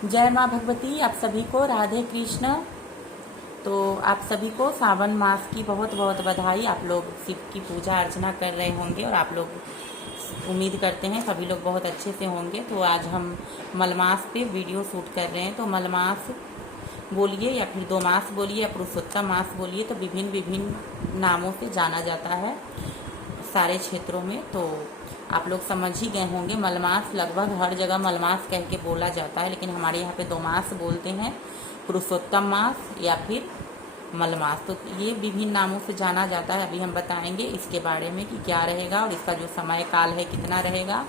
जय माँ भगवती। आप सभी को राधे कृष्ण। तो आप सभी को सावन मास की बहुत बहुत बधाई। आप लोग शिव की पूजा अर्चना कर रहे होंगे और आप लोग उम्मीद करते हैं सभी लोग बहुत अच्छे से होंगे। तो आज हम मलमास पे वीडियो शूट कर रहे हैं। तो मलमास बोलिए या फिर दो मास बोलिए या पुरुषोत्तम मास बोलिए, तो विभिन्न विभिन्न नामों से जाना जाता है सारे क्षेत्रों में। तो आप लोग समझ ही गए होंगे। मलमास लगभग हर जगह मलमास कह के बोला जाता है, लेकिन हमारे यहाँ पे दो मास बोलते हैं, पुरुषोत्तम मास या फिर मलमास। तो ये विभिन्न नामों से जाना जाता है। अभी हम बताएंगे इसके बारे में कि क्या रहेगा और इसका जो समय काल है कितना रहेगा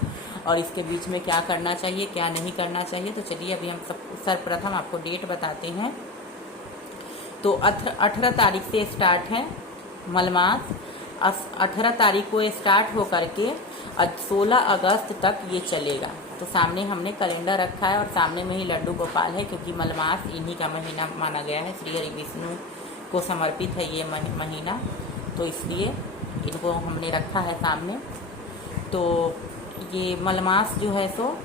और इसके बीच में क्या करना चाहिए क्या नहीं करना चाहिए। तो चलिए अभी हम सर्वप्रथम आपको डेट बताते हैं। तो 18 तारीख से स्टार्ट है मलमास। 18 तारीख को स्टार्ट हो करके 16 अगस्त तक ये चलेगा। तो सामने हमने कैलेंडर रखा है और सामने में ही लड्डू गोपाल है, क्योंकि मलमास इन्हीं का महीना माना गया है। श्री हरि विष्णु को समर्पित है ये महीना, तो इसलिए इनको हमने रखा है सामने। तो ये मलमास जो है सो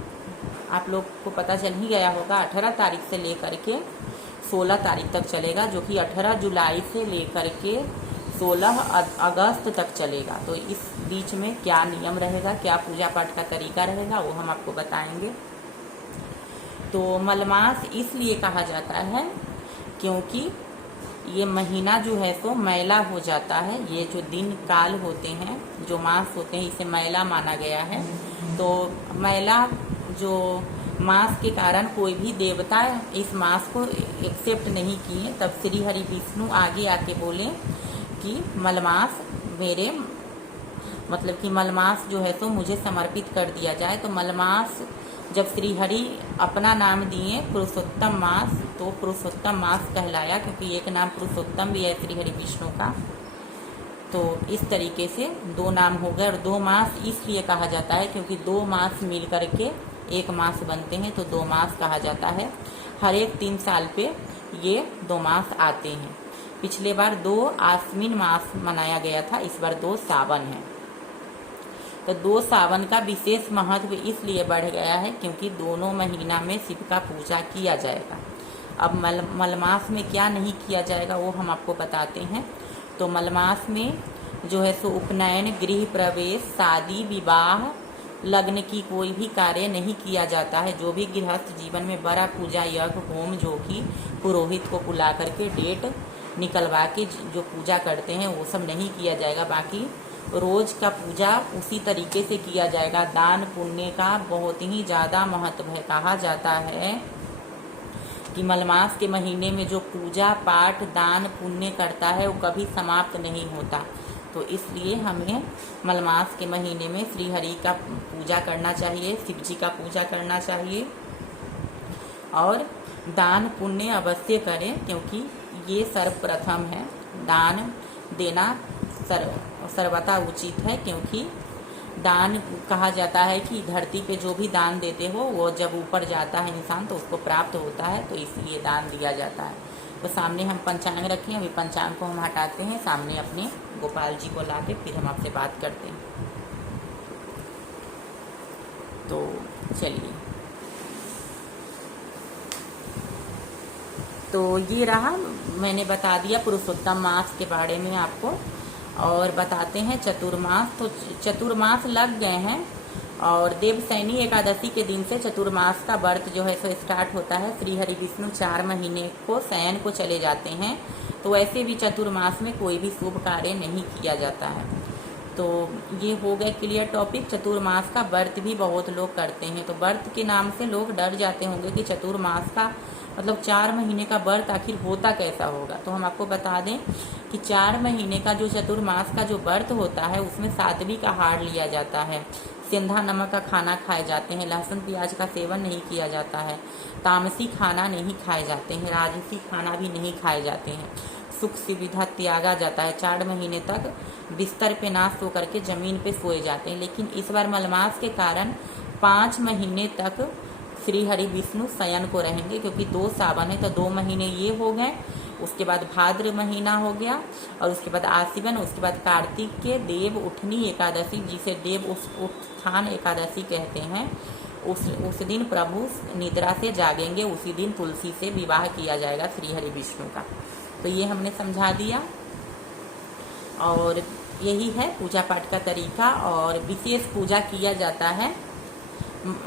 आप लोग को पता चल ही गया होगा। 18 तारीख से लेकर के 16 तारीख तक चलेगा, जो कि 18 जुलाई से लेकर के 16 अगस्त तक चलेगा। तो इस बीच में क्या नियम रहेगा, क्या पूजा पाठ का तरीका रहेगा, वो हम आपको बताएंगे। तो मलमास इसलिए कहा जाता है क्योंकि ये महीना जो है सो मैला हो जाता है। ये जो दिन काल होते हैं, जो मास होते हैं, इसे मैला माना गया है। तो मैला जो मास के कारण कोई भी देवता इस मास को एक्सेप्ट नहीं किए। तब श्री हरि विष्णु आगे आके बोले कि मलमास मेरे मतलब कि मलमास जो है तो मुझे समर्पित कर दिया जाए। तो मलमास जब श्री हरि अपना नाम दिए पुरुषोत्तम मास, तो पुरुषोत्तम मास कहलाया, क्योंकि एक नाम पुरुषोत्तम भी है श्री हरि विष्णु का। तो इस तरीके से दो नाम हो गए। और दो मास इसलिए कहा जाता है क्योंकि दो मास मिल करके एक मास बनते हैं, तो दो मास कहा जाता है। हर एक 3 साल पे ये दो मास आते हैं। पिछले बार 2 आश्विन मास मनाया गया था, इस बार 2 सावन है। तो 2 सावन का विशेष महत्व इसलिए बढ़ गया है क्योंकि दोनों महीना में शिव का पूजा किया जाएगा। अब मलमास में क्या नहीं किया जाएगा वो हम आपको बताते हैं। तो मलमास में जो है सो उपनयन, गृह प्रवेश, शादी, विवाह, लग्न की कोई भी कार्य नहीं किया जाता है। जो भी गृहस्थ जीवन में बड़ा पूजा यज्ञ होम, जो कि पुरोहित को बुला करके डेट निकलवा के जो पूजा करते हैं वो सब नहीं किया जाएगा। बाकी रोज का पूजा उसी तरीके से किया जाएगा। दान पुण्य का बहुत ही ज़्यादा महत्व है। कहा जाता है कि मलमास के महीने में जो पूजा पाठ दान पुण्य करता है वो कभी समाप्त नहीं होता। तो इसलिए हमें मलमास के महीने में श्री हरि का पूजा करना चाहिए, शिव जी का पूजा करना चाहिए और दान पुण्य अवश्य करें, क्योंकि ये सर्वप्रथम है। दान देना सर्वथा उचित है, क्योंकि दान कहा जाता है कि धरती पे जो भी दान देते हो वो जब ऊपर जाता है इंसान तो उसको प्राप्त होता है, तो इसलिए दान दिया जाता है। तो सामने हम पंचांग रखें। अभी पंचांग को हम हटाते हैं, सामने अपने गोपाल जी को ला के फिर हम आपसे बात करते हैं। तो चलिए, तो ये रहा, मैंने बता दिया पुरुषोत्तम मास के बारे में आपको। और बताते हैं चतुर्मास। तो चतुर्मास लग गए हैं और देवसैनी एकादशी के दिन से चतुर्मास का व्रत जो है सो स्टार्ट होता है। श्री हरि विष्णु 4 महीने को शयन को चले जाते हैं। तो वैसे भी चतुर्मास में कोई भी शुभ कार्य नहीं किया जाता है। तो ये हो गए क्लियर टॉपिक। चतुर्मास का व्रत भी बहुत लोग करते हैं। तो व्रत के नाम से लोग डर जाते होंगे कि चतुर्मास का मतलब 4 महीने का व्रत आखिर होता कैसा होगा। तो हम आपको बता दें कि 4 महीने का जो चतुर्मास का जो व्रत होता है उसमें सात्विक आहार लिया जाता है, सेंधा नमक का खाना खाए जाते हैं, लहसुन प्याज का सेवन नहीं किया जाता है, तामसी खाना नहीं खाए जाते हैं, राजसी खाना भी नहीं खाए जाते हैं, सुख सुविधा त्यागा जाता है। 4 महीने तक बिस्तर पे ना सो करके ज़मीन पे सोए जाते हैं। लेकिन इस बार मलमास के कारण 5 महीने तक श्री हरि विष्णु शयन को रहेंगे, क्योंकि 2 सावन है। तो 2 महीने ये हो गए, उसके बाद भाद्र महीना हो गया और उसके बाद आश्विन, उसके बाद कार्तिक के देव उठनी एकादशी, जिसे देव उत्थान एकादशी कहते हैं, उस दिन प्रभु निद्रा से जागेंगे, उसी दिन तुलसी से विवाह किया जाएगा श्री हरि विष्णु का। तो ये हमने समझा दिया। और यही है पूजा पाठ का तरीका। और विशेष पूजा किया जाता है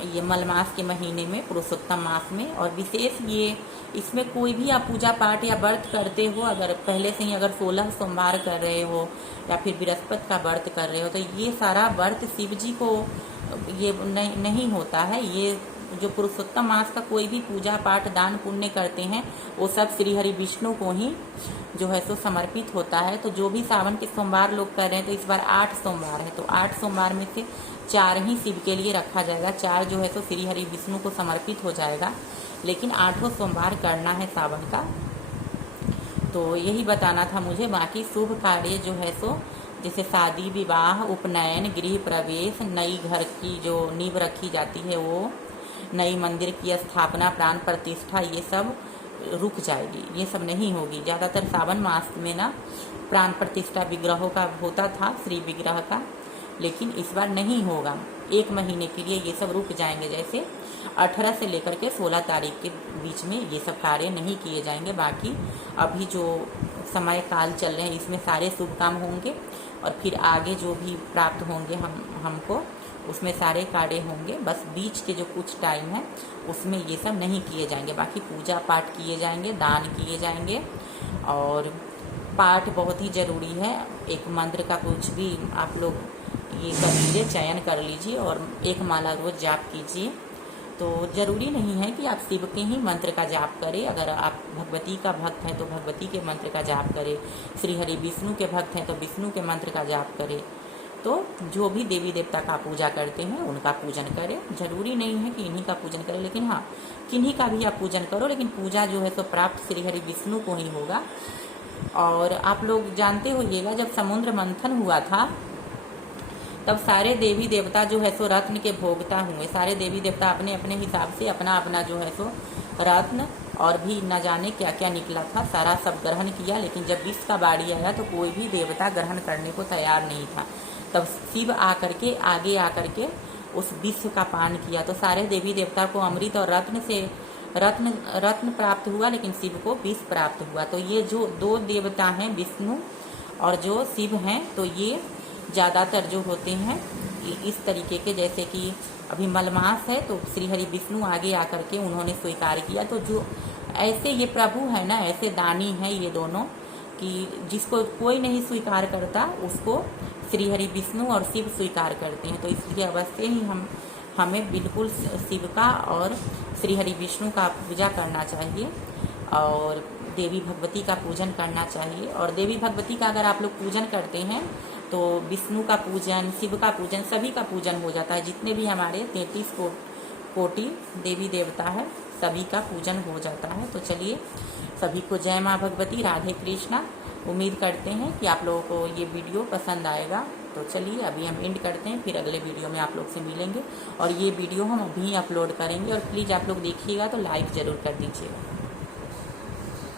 ये मलमास के महीने में, पुरुषोत्तम मास में। और विशेष ये इसमें कोई भी आप पूजा पाठ या व्रत करते हो, अगर पहले से ही अगर 16 सोमवार कर रहे हो या फिर बृहस्पति का व्रत कर रहे हो, तो ये सारा व्रत शिव जी को ये नहीं होता है। ये जो पुरुषोत्तम मास का कोई भी पूजा पाठ दान पुण्य करते हैं वो सब श्री हरि विष्णु को ही जो है सो समर्पित होता है। तो जो भी सावन के सोमवार लोग कर रहे हैं, तो इस बार 8 सोमवार है, तो 8 सोमवार में से 4 ही शिव के लिए रखा जाएगा, 4 जो है सो श्री हरि विष्णु को समर्पित हो जाएगा। लेकिन 8 सोमवार करना है सावन का। तो यही बताना था मुझे। बाकी शुभ कार्य जो है सो जैसे शादी विवाह, उपनयन, गृह प्रवेश, नई घर की जो नींव रखी जाती है वो, नई मंदिर की स्थापना, प्राण प्रतिष्ठा, ये सब रुक जाएगी, ये सब नहीं होगी। ज़्यादातर सावन मास में ना प्राण प्रतिष्ठा विग्रहों का होता था, श्री विग्रह का, लेकिन इस बार नहीं होगा। 1 महीने के लिए ये सब रुक जाएंगे। जैसे 18 से लेकर के 16 तारीख के बीच में ये सब कार्य नहीं किए जाएंगे। बाकी अभी जो समय काल चल रहे हैं इसमें सारे शुभ काम होंगे। और फिर आगे जो भी प्राप्त होंगे हमको उसमें सारे कार्य होंगे। बस बीच के जो कुछ टाइम है उसमें ये सब नहीं किए जाएंगे। बाकी पूजा पाठ किए जाएंगे, दान किए जाएंगे। और पाठ बहुत ही ज़रूरी है। एक मंत्र का कुछ भी आप लोग ये कर लीजिए, चयन कर लीजिए और 1 माला रोज़ जाप कीजिए। तो ज़रूरी नहीं है कि आप शिव के ही मंत्र का जाप करें। अगर आप भगवती का भक्त हैं तो भगवती के मंत्र का जाप करें, श्री हरि विष्णु के भक्त हैं तो विष्णु के मंत्र का जाप करें। तो जो भी देवी देवता का पूजा करते हैं उनका पूजन करें। जरूरी नहीं है कि इन्हीं का पूजन करें, लेकिन हाँ किन्हीं का भी आप पूजन करो, लेकिन पूजा जो है तो प्राप्त श्री हरि विष्णु को ही होगा। और आप लोग जानते होइएगा जब समुद्र मंथन हुआ था तब सारे देवी देवता जो है सो रत्न के भोगता हुए, सारे देवी देवता अपने अपने हिसाब से अपना अपना जो है सो रत्न और भी न जाने क्या क्या निकला था सारा सब ग्रहण किया। लेकिन जब विष का बारी आया तो कोई भी देवता ग्रहण करने को तैयार नहीं था। तब शिव आकर के आगे आकर के उस विष का पान किया, तो सारे देवी देवता को अमृत और रत्न से रत्न प्राप्त हुआ, लेकिन शिव को विष प्राप्त हुआ। तो ये जो 2 देवता हैं विष्णु और जो शिव हैं, तो ये ज़्यादातर जो होते हैं इस तरीके के, जैसे कि अभी मलमास है तो श्री हरि विष्णु आगे आकर के उन्होंने स्वीकार किया। तो जो ऐसे ये प्रभु है ना, ऐसे दानी हैं ये दोनों कि जिसको कोई नहीं स्वीकार करता उसको श्री हरि विष्णु और शिव स्वीकार करते हैं। तो इसलिए अवश्य ही हमें बिल्कुल शिव का और श्री हरि विष्णु का पूजा करना चाहिए और देवी भगवती का पूजन करना चाहिए। और देवी भगवती का अगर आप लोग पूजन करते हैं तो विष्णु का पूजन, शिव का पूजन, सभी का पूजन हो जाता है। जितने भी हमारे 33 कोटि देवी देवता है सभी का पूजन हो जाता है। तो चलिए सभी को जय माँ भगवती, राधे कृष्णा। उम्मीद करते हैं कि आप लोगों को ये वीडियो पसंद आएगा। तो चलिए अभी हम एंड करते हैं, फिर अगले वीडियो में आप लोग से मिलेंगे। और ये वीडियो हम अभी अपलोड करेंगे और प्लीज़ आप लोग देखिएगा तो लाइक ज़रूर कर दीजिएगा।